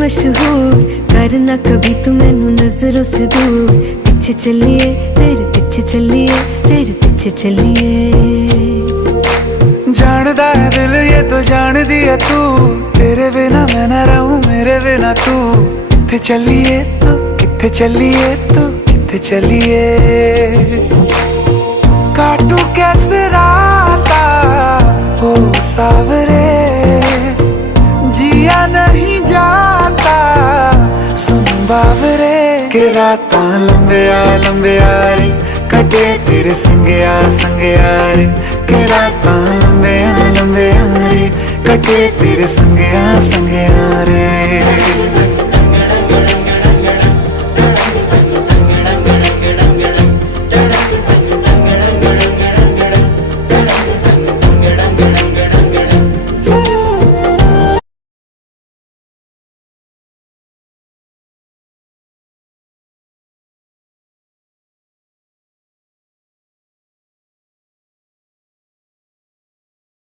मशहूर, करना कभी तू मैनू नजरों से दूर। पीछे चलिए तेरे पीछे चलिए, तेरे पीछे चलिए। जानदा है दिल ये तो जान दिया तू, तेरे बिना मैं ना रहूं मेरे बिना तू। किथे चलिए तू, किथे चलिए तू, किथे चलिए। काटू कैसे राता हो सावरे, जिया नहीं जाता सुन बावरे। के रातां लंबिया लंबिया रे, कटे तेरे संगया संगया रे। के रातां लंबिया लंबिया रे, कटे तेरे संगया संगया रे।